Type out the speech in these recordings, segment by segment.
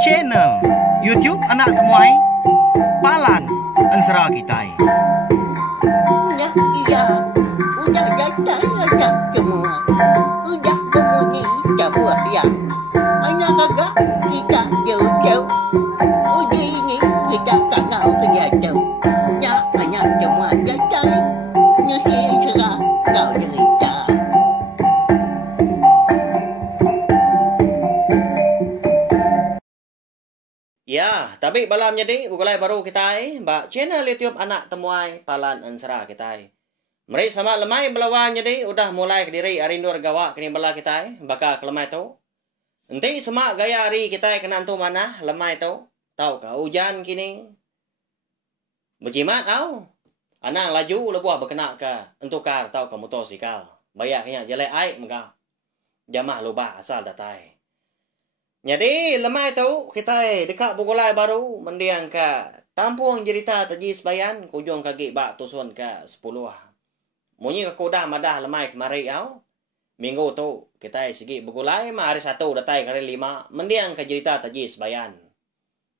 channel YouTube Anak Temuai Palan Ensera Kitai. Nah, iya, udah datang anak semua. Udah berbunyi sebuah yang anak kakak kita jauh-jauh. Uji ini kita tak tahu kejatuh. Ya, anak semua datang. Nusi serah kau cerita. Ya, tapi malam jadi bukulai baru kita mbak channel YouTube Anak Temuai Palan Ensera kita. Mari sama lemai belawan jadi udah mulai kediri arindur gawa kini bela kita baka kelemai tu. Nanti semak gaya hari kita kenantu mana lemai tu. Tahu ke hujan kini. Berjimat au. Anak laju lebuah berkena ke entukar tahu ke motosikal. Bayaknya jelek aik maka. Jamah lubah asal datai. Jadi lemai tu kita dekat bukulai baru mendiang ke tampung cerita taji sebayan kujung kaki bak tusun ke 10. Munyi ke kuda madah lemai kemari au. Minggu tu kita segi bukulai ma hari 1 datai kali 5 mendiang ke cerita taji sebayan.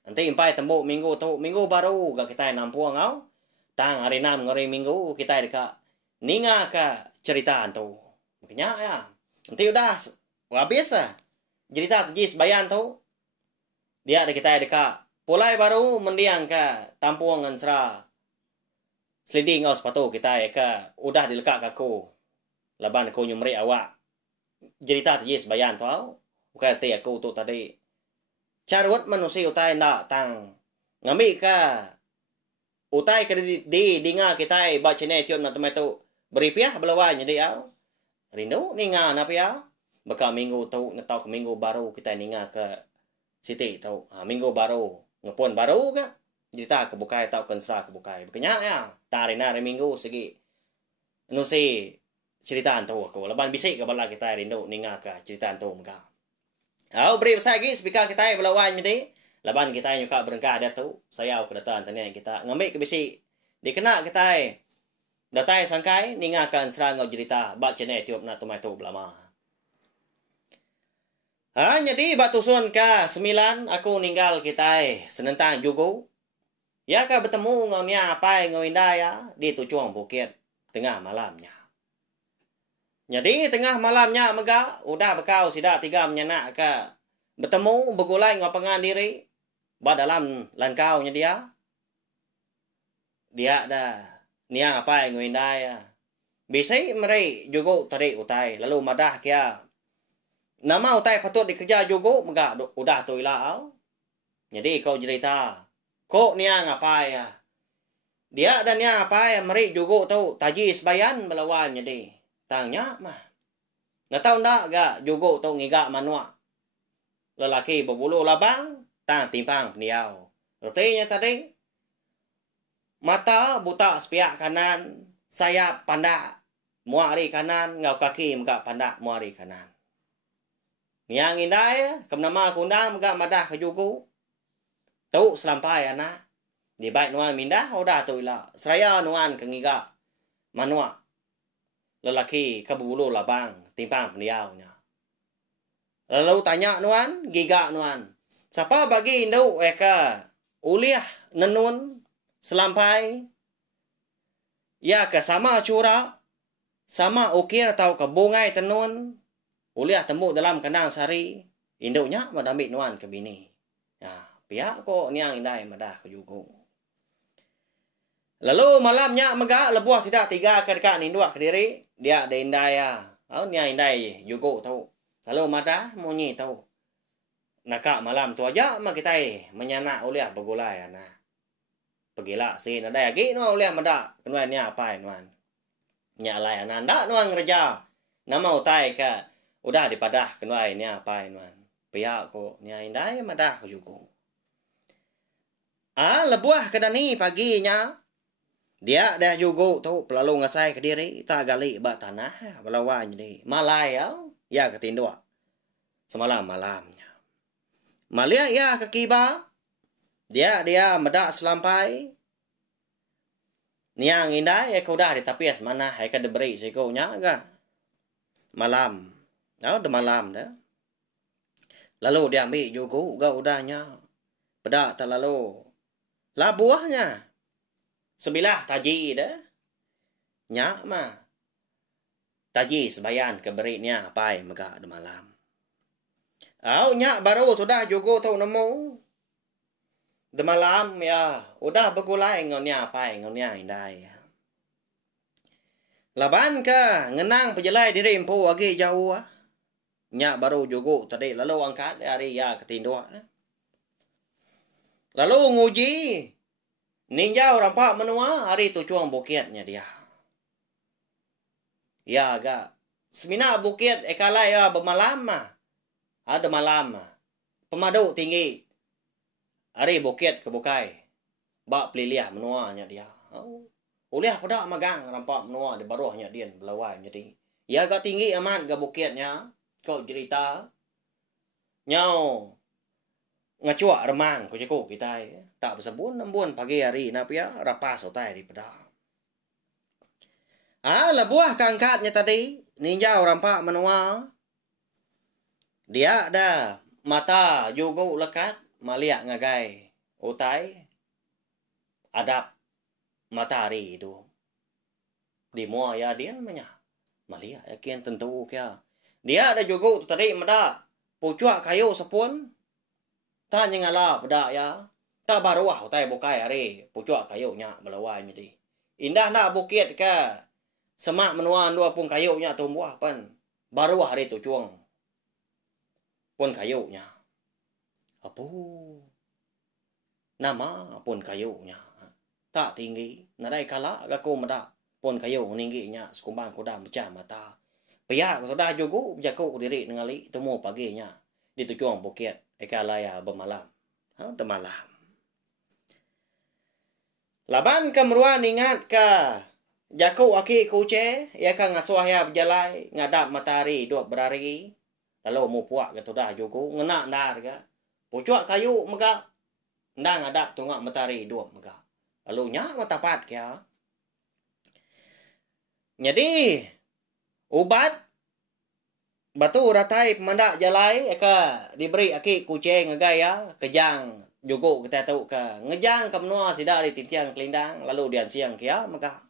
Nanti impai tembuk minggu tu minggu baru ke kita nampung au. Tang hari 6 ngari minggu kita dekat ninga ke cerita tu. Makanya ya. Nanti udah habis lah. Cerita tajis bayan tu dia ada kita dekat pulai baru mendiang ke tampung Ensera seliding ngau sepatu kita ke udah dilekat ke aku laban aku nyumri awak cerita tajis bayan tu bukan ti aku tu tadi carut manusia utai nak tang ngami ke utai ke di dinga kita ba chene tiun na temai tu beripiah belawan jadi au rindu ninga na pia. Baka minggu tu ngetau ke minggu baru kita ninga ke Siti tau. Minggu baru ngepon baru ke. Cerita ke bukai tau Ensera ke bukai. Bekanya ya. Tari nari minggu segi. Nusi cerita tu aku. Leban bisik ke bala kita rindu ninga ke cerita tu maka. Beri besar lagi speaker kita belawan jadi. Leban kita nyuka berengkah ada tu. Saya ke datang tanya kita. Ngambil ke bisik. Dikena kita datai sangkai ninga ke Ensera ngau cerita. Bak channel tiup na tumai tu belama. Jadi batusun ke 9 aku ninggal kita senentang juga. Ya ka bertemu ngau nia apa ngau indah ya di tujuan bukit tengah malamnya. Jadi tengah malamnya mega udah bekau sida 3 menyenak ke bertemu begulai ngau pengan diri ba dalam langkaunya dia. Dia dah nia apa ngau indah ya. Bisa meri juga tarik utai lalu madah kia. Nama utai patut dikerja juga mega udah tu ilau. Jadi kau cerita, kok nia ngapai ya? Dia dan nia apa ya meri juga tu taji sebayan belawan jadi. Tanya mah. Ngatau ndak ga juga tu ngiga manua. Lelaki berbulu labang, tang timpang peniau. Artinya tadi mata buta sepiak kanan, sayap pandak muari kanan, ngau kaki mega pandak muari kanan. Yang indah kemnama kundang mega madah ke jugu. Tu selampai anak. Di baik nuan mindah udah tu ila. Seraya nuan ke ngiga manua. Lelaki kebulu labang timpang peniaunya. Lalu tanya nuan, giga nuan. Siapa bagi induk eka uliah nenun selampai. Ya ke sama cura, sama ukir atau ke bungai tenun. Uliah tembuk dalam kandang sari. Induknya madamik nuan ke bini. Ya, pihak kok niang indah madah ke jugo. Lalu malamnya mega lebuah sidak 3 ke dekat nindua ke diri. Dia ada indah ya. Niang indah jugo tau. Lalu madah munyi tau. Nakak malam tu aja mak kita menyanak uliah bergulai anak. Pergilah sin ada lagi nuan uliah madah. Kenuan ni apa nuan. Nyalai anak ndak nuan kerja. Nama utai ke udah dipadah kenuai ni apa nuan. Pihak ko ni indah madah ko juga. Lebuah ke dani paginya. Dia dah juga tu pelalu ngasai ke diri tak gali bak tanah belawan jadi. Malai ya ke tindua. Semalam malamnya. Malia ya ke kiba. Dia medak selampai. Niang indah ya kuda di tapias mana ya ke deberi sikonya ga. Malam. De malam dah. Lalu dia ambil juga gak udahnya. Pedak terlalu. Lah buahnya. Sebilah taji dah. Nyak mah. Taji sebayan keberitnya pai megak de malam. Au nyak baru sudah juga tu nemu. De malam ya. Udah begulai ngonya pai ngonya indai. Laban ka ngenang pejelai diri empu lagi jauh. Nyak baru juga tadi lalu angkat dari ya ketindua. Lalu nguji. Ninjau rampak menua hari tu cuang bukitnya dia. Ya agak. Semina bukit ekalai ya bermalam mah. Ada malam mah. Pemadu tinggi. Hari bukit ke bukai. Bak peliliah menuanya dia. Uliah pada magang rampak menua di baruhnya dia belawai jadi. Ya agak tinggi amat ke bukitnya. Kau cerita. Nyau. Ngacuak remang ko jeko kita tak bersebun nembun pagi hari napia rapas otai di peda. Lah buah kangkatnya tadi ninjau rampak menua. Dia ada mata juga lekat maliak ngagai otai adap matahari itu. Di mua ya dia namanya maliak yakin tentu kia. Dia ada juga tadi meda pucuak kayu sepun. Tak nyengala pedak ya. Tak baruah utai bukai hari. Pucuk kayunya melawai midi. Indah nak bukit ke. Semak menuan dua pun kayunya tumbuh pan. Baruah hari tu cuang. Pun kayunya. Apa? Nama pun kayunya. Tak tinggi. Nadai kala gaku medak. Pun kayu tingginya. Sekumbang kuda macam mata. Pihak sudah juga jago diri ningali temu paginya. Di tu cuang bukit. Ekalaya bermalam. Malam. Laban kemeruan ingat ka. Jaku aki kuce. Ia ka ngasuah ya berjalai. Ngadap matahari dua berari. Lalu mu puak ke tudah juga. Ngenak nar ka. Pucuk kayu mega. Nda ngadap tungak matahari dua mega. Lalu nyak matapat kya. Jadi. Ubat. Batu ratai pemandak jalai eka diberi aki kucing ngegaya kejang juga kita tahu ke ngejang ke menua sidak di tintiang kelindang lalu dian siang kia maka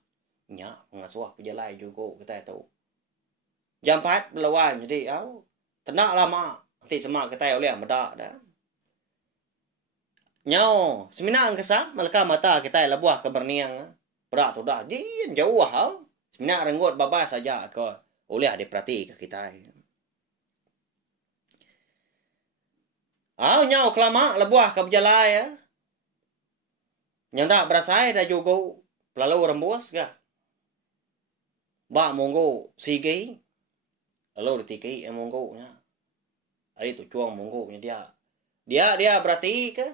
nya pengasuh pejalai juga kita tahu jam 4 belawan jadi au tenak lama nanti semak kita oleh medak dah nyau seminang kesah malaka mata kita labuah ke berniang berak tu dah jin jauh au seminang renggot babas saja ke oleh diperhati ke kita. Nyau kelama lebuah ke berjalai ya. Yang tak berasai dah juga lalu rembus ke. Ba monggo sigi. Lalu ditiki monggo nya. Hari tu cuang monggo nya dia. Dia berarti ke.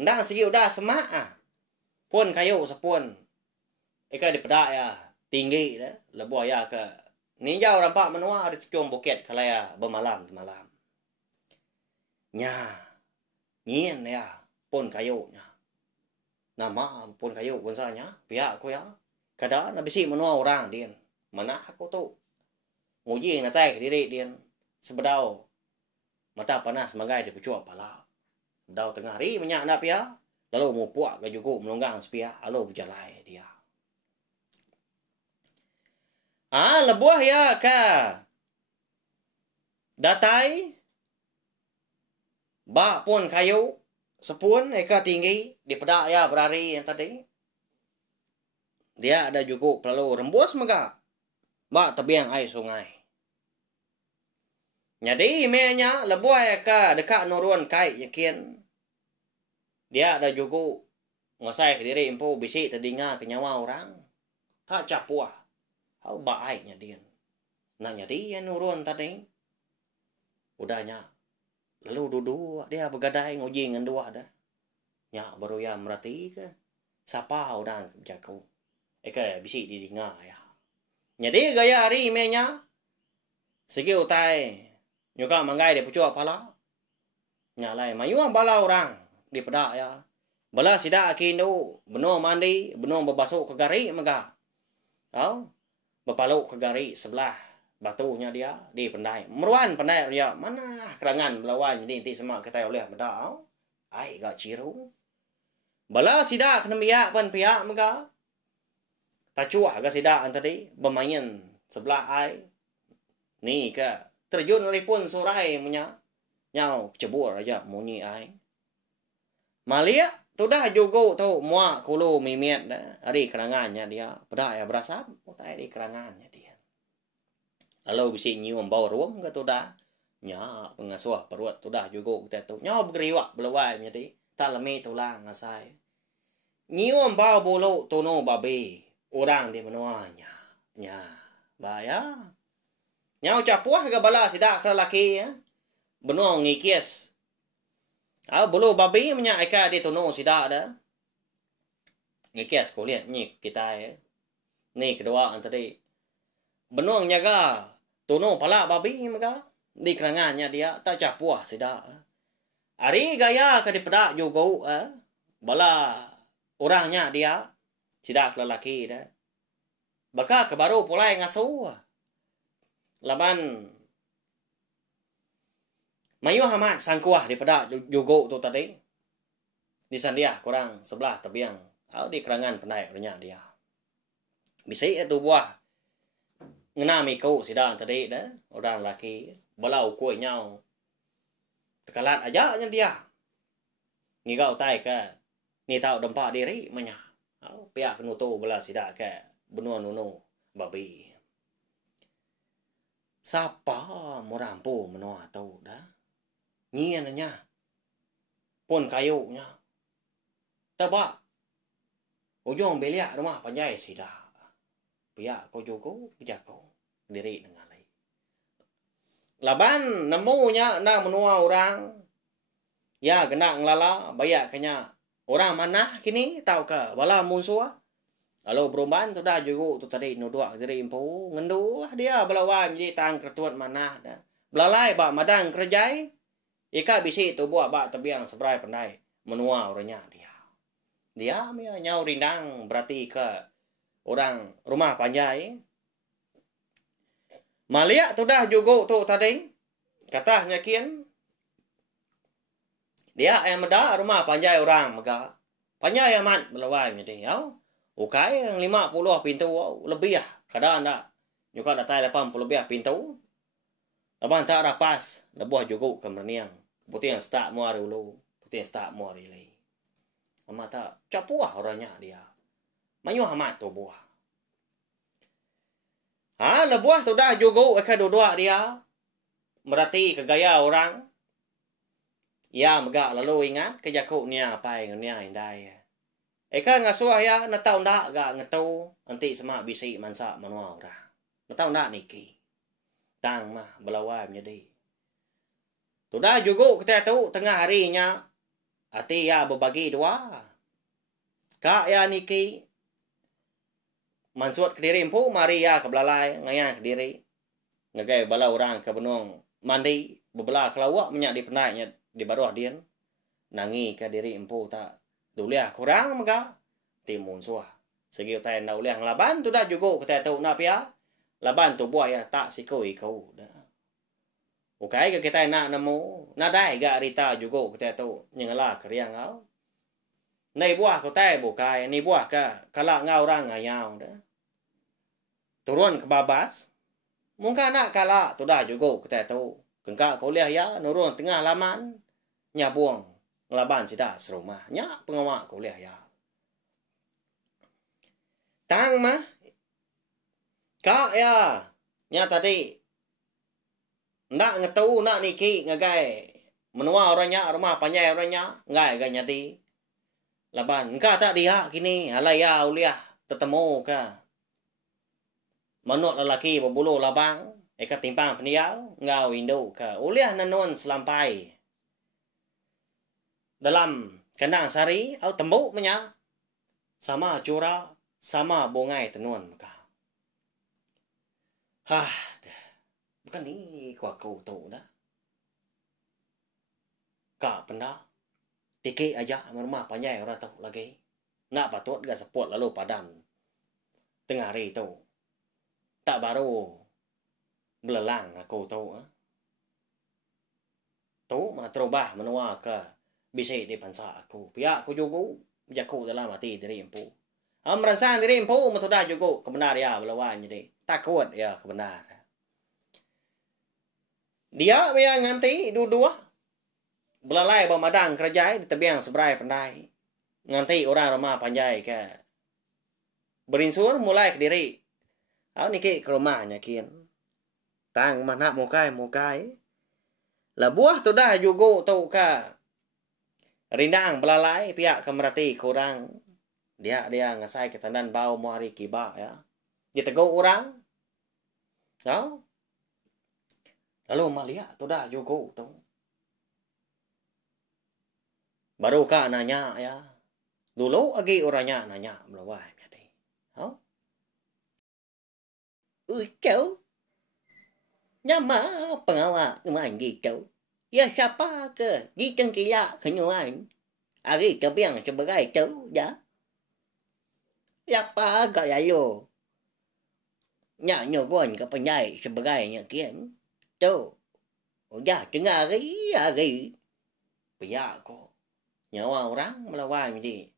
Ndang sigi udah semak ah. Pun kayu sepun. Eka dipedak ya. Tinggi dah. Lebuah ya ke. Ninjau rampak menua di cuang bukit kalaya bermalam malam. Nya, nyin ya, pun kayu nya. Nama pun kayu pun sanya, pihak aku ya. Kada na bisi menua orang din. Mana aku tu. Nguji na tai diri din. Sebedau. Mata panas magai di pucuk pala. Sebedau tengah hari menyak na pia. Lalu mu puak ke juga melonggang sepia. Lalu berjalai dia. Lebuah ya ka. Datai. Ba pun kayu sepun eka tinggi di pedak ya berari yang tadi. Dia ada juga perlu rembus mega. Ba tebiang air sungai. Jadi imenya lebuah eka dekat nurun kai yakin. Dia ada juga ngasai ke diri empu bisi terdinga ke nyawa orang. Tak capuah. Hau ba airnya dia. Nah jadi yang nurun tadi. Udahnya. Lalu duduk dia bergadai nguji dengan dua dah. Nya baru ya merhati ke. Siapa orang jago. Eka bisi di dengar ya. Jadi gaya hari imenya. Segi utai. Nyuka manggai dia pucuk pala. Nya lai mayuang bala orang. Di pedak ya. Bala sidak akin tu. Benuh mandi. Benuh berbasuk ke gari mega. Tahu? Berpaluk ke gari sebelah. batunya dia di pandai. Meruan pandai dia mana kerangan melawan jadi inti semak kita oleh benda. Ai gak ciru. Bala sida kena biak pan pihak maka. Tacua gak sida tadi bermain sebelah ai. Ni ke terjun ripun surai punya. Nyau cebur aja munyi ai. Malia tu dah jogo tu muak kulu mimiat dah. Ari kerangannya dia. Pada ya berasa utai di kerangannya dia. Lalu bisi nyium bau ruam ke tu dah. Nya pengasuh perut tu dah jogo kita tu. Nya bergeriwak belawai jadi. Tak lemi tulang ngasai. Nyium bau bulu tono babi. Orang di menuanya. Nya. Baya. Nya ucap puah ke bala sidak ke laki ya. Benuang ngikis. Bulu babi punya eka di tono sidak dah. Ngikis kau lihat ni kita ya. Ni kedua tadi. Benuang nyaga tono pala babi maka di kerangannya dia tak capuah sidak. Ari gaya ke di pedak juga bala orangnya dia sidak lelaki dah. Baka ke baru pulai ngasuh. Laban mayu hamat sangkuah di pedak juga tu tadi. Di sandia kurang sebelah tebiang. Di kerangan penai orangnya dia. Bisa itu buah. Ngena mikau sidak tadi dah. Orang lelaki balau kuih nyau. Tekalat aja nya dia. Ni kau tai ke. Ni tahu dempak diri manya. Pihak penutu bala sidak ke. Benua nunu babi. Siapa merampu menua tahu dah. Nyiannya. Pun kayunya. Tabak. Ujung beliak rumah panjai sidak. Pihak kau jogo kejago diri dengan lain. Laban nemunya nak menua orang. Ya kena ngelala bayak kenya. Orang mana kini tahu ke bala musuh. Lalu perubahan tu dah juga tu tadi nuduak diri impu ngendu dia belawan jadi tang ketuat mana dah. Belalai ba madang kerjai. Ika bisi tu buat ba tebiang sebrai pandai menua orangnya dia. Dia nyau rindang berarti ke orang rumah panjai. Malia tu dah juga tu tadi. Katanya kian. Dia yang meda rumah panjai orang mega. Panjai amat melawan jadi ya. Ukai yang 50 pintu lebih ya. Kadang anda juga datai 80 lebih pintu. Abang tak rapas. Lebuah juga kemerniang. Putih yang start muar dulu. Putih yang start muar ilai. Amat tak capuah orangnya dia. Mayu amat tu buah. Lebuah tu dah juga akan duduk dia. Berarti kegaya orang. Ya megak lalu ingat kejakuk niya apa yang niya indai. Eka ngasuh ya natau ndak gak ngetau anti semak bisi mansa manua orang. Natau ndak niki. Tang mah belawai menjadi. Tu dah juga kita tahu tengah harinya hati ya berbagi dua. Kak ya niki mansuat ke diri empu mari ya ke belalai ngayang ke diri. Ngagai bala orang ke benung mandi bebelah kelawak minyak di penainya di baruah dian. Nangi ke diri empu tak. Duliah kurang maka timun suah. Segi utai na uliah laban tu dah juga kita tahu na pia. Laban tu buah ya tak sikoi kau dah. Ukai ke kita nak nemu. Na dai ga rita juga kita tahu nyengala keriang kau. Nei buah ko tai bukai ni buah ka kala ngau orang ngayau dah. Turun ke babas. Mungkin nak kala tu dah juga kita tahu. Kengkak kau lihat ya nurun tengah laman nyabuang ngelaban sida serumah nya pengawak kau lihat ya. Tang mah kak ya nya tadi ndak ngetau nak niki ngagai menua orangnya rumah panjai orangnya ngai ga nyati. Laban engka tak dia kini alaya uliah tetemu ka. Manut lelaki berbulu labang eka timpang peniau ngau Indo ka. Uliah nanon selampai. Dalam kandang sari au tembuk menya sama cura sama bongai tenun maka. Bukan ni kuah kau tahu dah. Kak penda tiki aja rumah panjai orang tahu lagi. Nak patut gak sepot lalu padam. Tengah hari tu. Tak baru belalang aku tahu. Tahu mah terubah menua ke bisa di pansa aku. Pihak aku juga jago dalam hati diri empu. Merasakan diri empu matudah juga kebenar ya belawan jadi takut ya kebenar. Dia yang nganti dua-dua belalai bamadang kerajai di tebiang seberai pandai. Nganti orang rumah panjai ke berinsur mulai ke diri. Ni ke rumahnya kian. Tang mana mukai. Lah buah tu dah juga tau ka. Rindang belalai pihak kemerati kurang. Dia ngasai ke tandan bau muari kiba ya. Dia tegur orang. Ya. Lalu malia tu dah juga tau. Baru ka nanya ya. Dulu lagi orangnya nanya belawai jadi. Ha? Kau nama pengawal teman gitu. Ya siapa ke? Di tengkila kenyuan. Hari kebiang sebagai tu, ya. Siapa gak lalu? Nyanyo pun ke penyai sebagainya kian. Tu. Udah tengah hari. Pihak ko. Nyawa orang melawan jadi.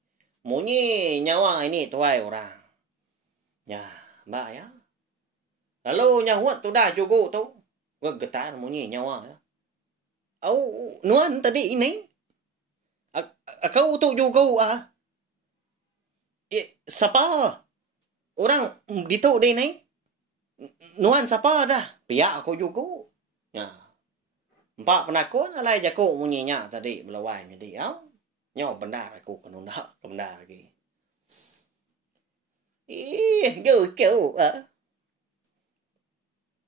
Munyi nyawa ini tuai orang. Ya, mbak ya. Lalu nyawat tu dah juga tu. Getar munyi nyawa ya. Nuan tadi ini. Kau tu juga siapa? Orang gitu deh ni. Nuan siapa dah? Pihak aku juga. Ya. Empat penakut alai jago munyinya tadi melawan jadi ya. Nyawa benar aku kena benar lagi. Jauh.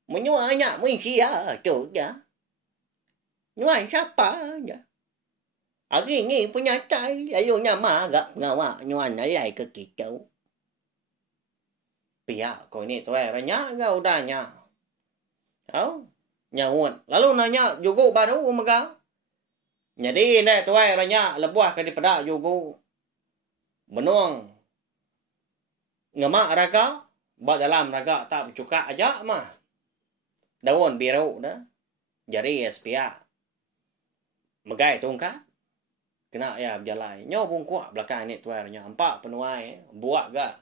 Menyuanya manusia tu ya. Nyuan siapa ya? Hari ni punya cai lalu nyama agak ngawak nyuan ayai ke kita. Pihak kau ini tu ranya kau dah nya. Nyawut. Lalu nanya juga baru megah. Jadi ni tu ranya lebuah ke daripada juga. Benuang. Ngemak raga. Buat dalam raga tak bercuka aja mah. Daun biru dah. Jari pihak. Megai tungkat. Kena ya berjalan. Nyo pun kuat belakang ni tu ranya. Empat penuai. Buat gak.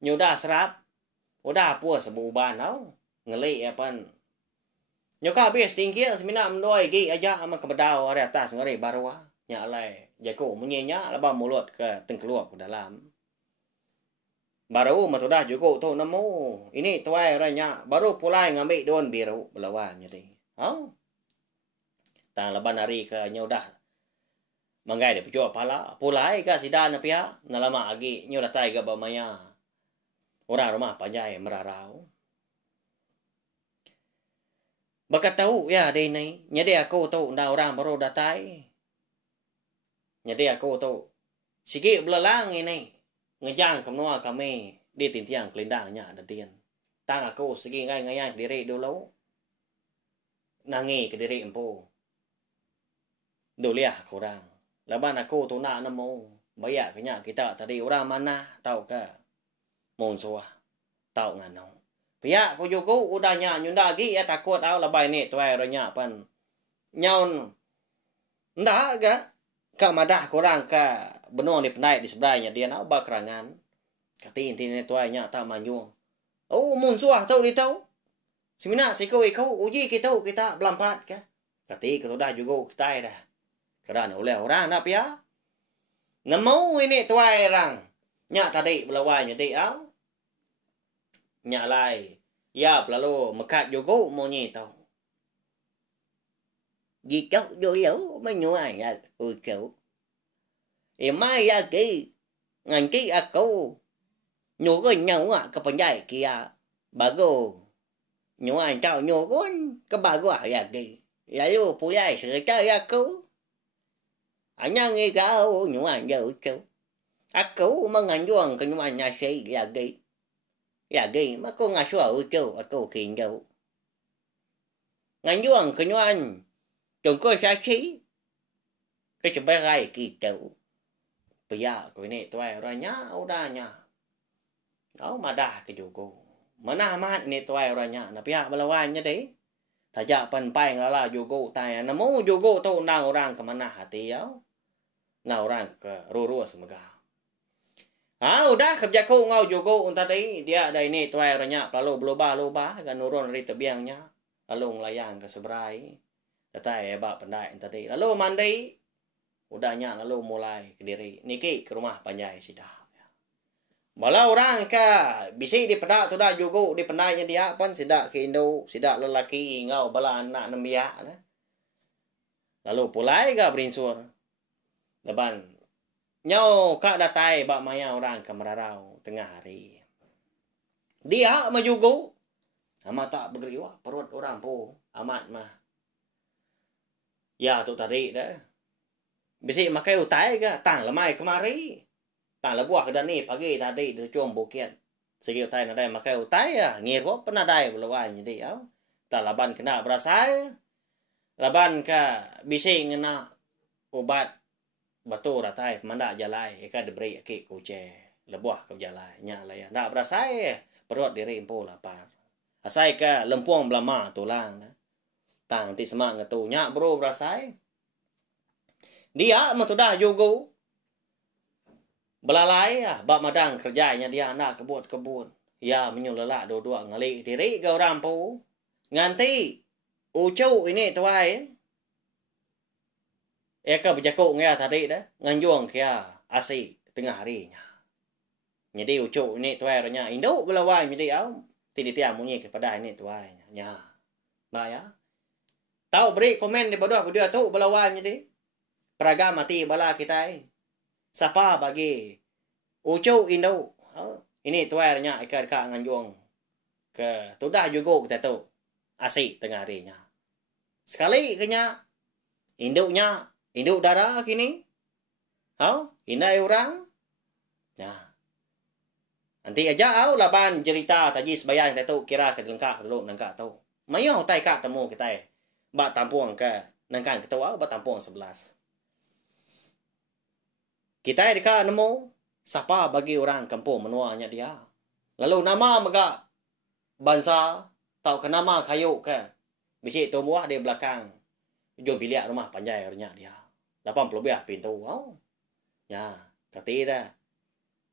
Nyo dah serap. Udah puas sebuban tau. Ngelik apa. Nyo ka habis tinggi semina mendoi gi aja ama kebedau hari atas ngari baru nya alai jago munyinya laba mulut ke tengkeluar ke dalam. Baru matudah juga tu nemu. Ini tuai orangnya baru pulai ngambil daun biru belawan jadi. Tang leban hari ke nyo dah. Manggai dia pujok pala. Pulai ke sidan pia nalama agi nyo datai ke bamaya. Orang rumah panjai merarau. Bakat tahu ya day ni. Nyade aku tahu na orang baru datai. Nyade aku tahu. Sige belalang ini. Ngejang kemua kami. Di tintiang kelindangnya ada dian. Tang aku sige ngay diri dulu. Nangi ke diri empu. Duliah kurang. Laban aku tu nak nemu. Bayak kenya kita tadi orang mana tahu ke. Monsuah. Tahu nganong. Pihak aku juga udah nyunda lagi ya takut tahu lebay ni tuai ronya pan. Nyaun. Ndak ga. Ka madah kurang ka benung di pendai di sebelahnya dia nak bakerangan. Kati inti ni tuainya tak manjung. Monsuah tahu dia tahu. Semina sikau uji kita belampat ka. Kati kita dah juga kita dah. Kerana oleh orang nak pia. Nemu ini tuai orang. Nyak tadi belawanya dia. Nyak lai. Ya lalu mekat juga monyi tau. Gitu dulu menyuan ya ucau. Mai ya ki. Nganti aku. Nyugun nyawa ke penjai kia. Bagus. Nyuan tau nyugun ke bagus ya ki. Lalu pulai serta aku. Hanya ngigau nyuan ya ucau. Aku menganjuang ke nyuan nasi lagi. Lagi aku ngasuh ucau aku kinjau. Nganjuang ke nyuan. Tunggu saksi. Kesebagai kita. Pia ko ini tuai orangnya udahnya. Madah ke juga. Mana amat ni tuai orangnya. Na pihak belawannya deh. Tajak penpai ngala jugo tanya. Namu jugo tu na orang ke mana hati ya. Na orang ke ruru semoga. Udah kebijaku ngau jugo tadi. Dia ada ini tuai orangnya. Lalu berubah-ubah. Kan nurun dari tebiangnya. Lalu ngelayang ke seberai. Datai hebak pendai tadi. Lalu mandi. Udahnya lalu mulai ke diri. Niki ke rumah panjai sidah. Bala orang ka bisi di pedak sudah juga di pendainya dia pun sidak ke Indo, sidak lelaki ngau bala anak nembia. Lalu pulai ga berinsur. Leban nyau ka datai bak maya orang ke Merarau tengah hari. Dia majugo. Amat tak bergeriwa perut orang po amat mah. Ya tu tadi dah. Bisi makai utai ga tang lemai kemari. Tang lebuah kedan ni pagi tadi tu cuam bukit. Segi utai nadai makai utai ya. Ngir ko penadai belawan jadi au. Tak laban kena berasai. Laban ka bisi ngena ubat batu ratai mandak jalai ka diberi akik kuce. Lebuah ke jalai nya laya. Ndak berasai perut diri empo lapar. Asai ka lempuang belama tulang. Tang ti semak ngetu nya bro berasai. Dia matudah juga. Belalai bak madang kerjanya dia anak kebun-kebun. Ya menyulelak dua-dua ngali diri ke orang po. Nganti ucu ini tuai. Eka berjakuk ngaya tadi dah. Nganjuang kia asi tengah harinya. Jadi ucu ini tuai ranya. Induk belawai jadi au. Tidak tiap munyi kepada ini tuai. Ya. Nah ya. Tahu beri komen di bawah video tu belawai jadi. Peraga mati bala kita. Siapa bagi ucu Indo. Ini tuarnya ikat-ikat nganjuang ke tudah juga kita tu. Asik tengah harinya. Sekali kenya induknya, induk darah kini. Indai orang. Nah. Nanti aja laban cerita tajis bayan kita tu kira ke lengkap dulu nangka tu. Mayo tai kak temu kita. Bak tampuang ke nangkan kita bak tampuang 11. Kita dekat nemu siapa bagi orang kampung menuanya dia. Lalu nama mega bangsa tahu ke nama kayu ke. Bisi tu buah di belakang. Jom bilik rumah panjai orangnya dia. 80 biah pintu. Ya, kati dah.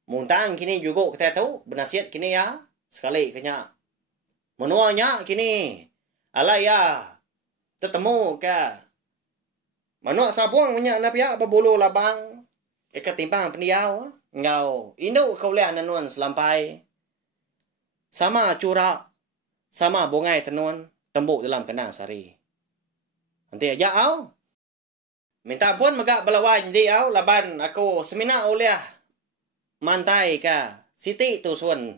Muntang kini juga kita tahu benasiat kini ya. Sekali kenya. Menuanya kini. Alai ya. Tetemu ke. Manuk sabuang punya napia berbulu labang. Eka timpang pendiau. Ngau. Induk kau lihat nanuan selampai. Sama curak. Sama bungai tenun. Tembuk dalam kendang sari. Nanti aja au. Minta pun megak belawan jadi au. Laban aku semina oleh. Mantai ka. Siti tu sun.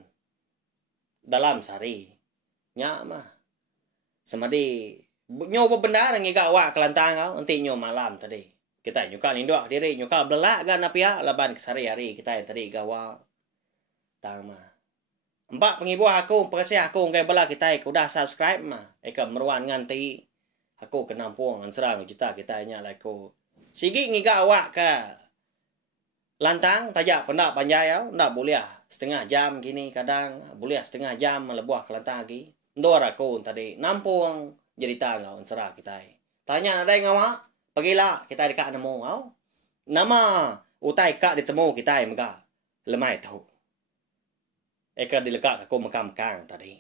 Dalam sari. Nyak mah. Semadi. Nyoba benda ngiga awak kelantang au. Nanti nyoba malam tadi. Kita nyuka ninduk diri, nyuka belak kan apia laban kesari hari kita yang tadi gawa. Tang mah. Empat pengibuh aku, persia aku ngai belak kita udah subscribe mah. Eka meruan nganti aku ke nampung serang juta kita nya laku. Sigi ngiga awak ke lantang tajak pendak panjai au, ndak boleh setengah jam gini kadang boleh setengah jam melebuah ke lantang lagi. Ndor aku tadi nampung jadi tangau serang kita. Tanya ada ngawa pagilah kita dekat nemu au. Nama utai kak ditemu kita mega. Lemai tahu. Eka dilekat aku makam-makam tadi.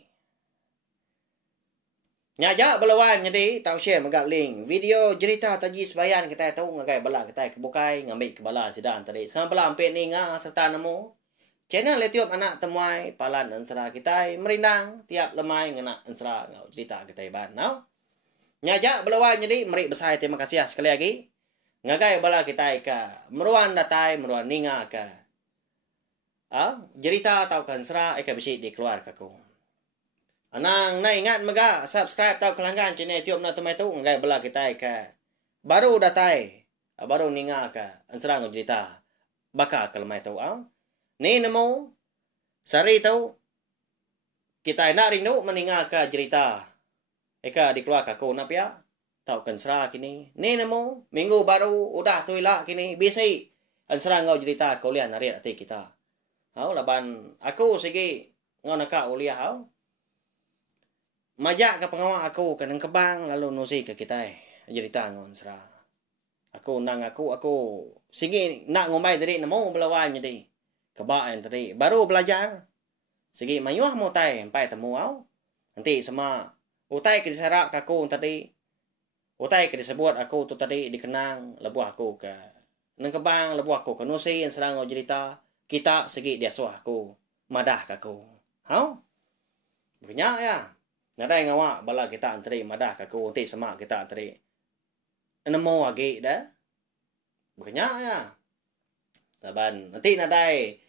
Nyaja belawan jadi tahu share mega link video cerita tajis bayan kita tahu ngagai bala kita kebukai ngambil ke bala sidang tadi. Sama bala ampek ni ngah serta nemu. Channel YouTube anak temuai palan ansara kita merindang tiap lemai ngena ansara ngau cerita kita ban nau. Nyaja belawan jadi meri besar terima kasih sekali lagi. Ngagai bala kita ka meruan datai meruan ninga ka. Cerita tau kan sera eka bisi dikeluar kaku. Anang na ingat mega subscribe tau kelanggan channel YouTube na temai tu ngagai bala kita ka. Baru datai baru ninga ka ansara ngau cerita. Baka kelemai tu Ni nemu sari tau kita nak rindu meninga ka cerita. Eka dikeluar kaku napia. Tau kan serah kini. Ni nemu. Minggu baru. Udah tuilak kini. Bisi. An serah ngau cerita. Kau lihat narik hati kita. Laban. Aku segi. Ngau nakak uliah. majak ke pengawak aku ke nang kebang lalu nusi ke kita cerita ngon sera. Aku nang aku sigi nak ngomai tadi namo belawan jadi. Kebaan tadi baru belajar. Sigi mayuah mo tai sampai temu au. Nanti sama utai ke diserak aku tadi. Utai ke disebut aku tu tadi dikenang lebu aku ke nang kebang lebu aku ke nusi yang serang cerita kita segi dia suah aku madah aku. Hau? Banyak ya. Nadai ngawak bala kita antri madah aku nanti sama kita antri. Nemo lagi dah. Banyak ya. Taban nanti nadai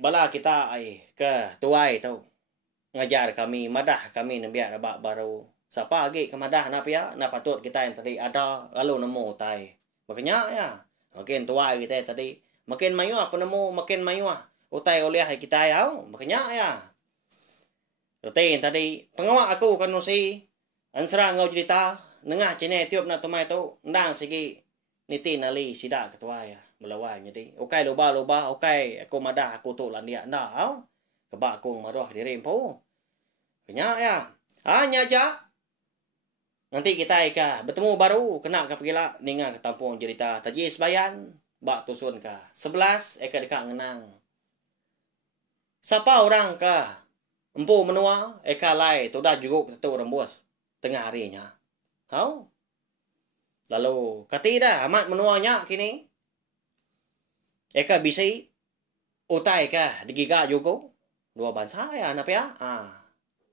bala kita ke tuai tu ngajar kami madah kami nambiak rabak baru. Siapa lagi ke madah na pia na patut kita yang tadi ada lalu nemu tai. Banyak ya. Makin tuai kita tadi makin mayuah penemu makin mayuah. Utai oleh kita ya. Banyak ya. Rutin tadi pengawak aku kan nusi ansra ngau cerita nengah cine tiup na tumai tu ndang sigi niti nali sida ketua ya melawan jadi okai loba okai aku madah aku tu lan dia nda au keba aku maruah diri empu banyak ya hanya aja nanti kita ika bertemu baru kena ke pergilah ninga ke tampung cerita tajis bayan bak tusun ka 11 eka dekat ngenang siapa orang ka empu menua eka lai tu dah juguk tu rembus tengah harinya. Tahu? Lalu kati dah amat menuanya kini. Eka bisi utai ka digiga juga dua bangsa ya napa ya?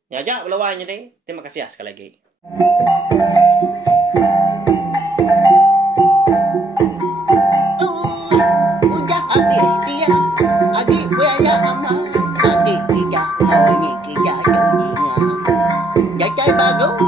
Nyajak belawanya ni. Terima kasih sekali lagi. Udah habis dia. Adik buaya amat. Adik tidak. Awalnya tidak tahu dengar. Jajai bagus.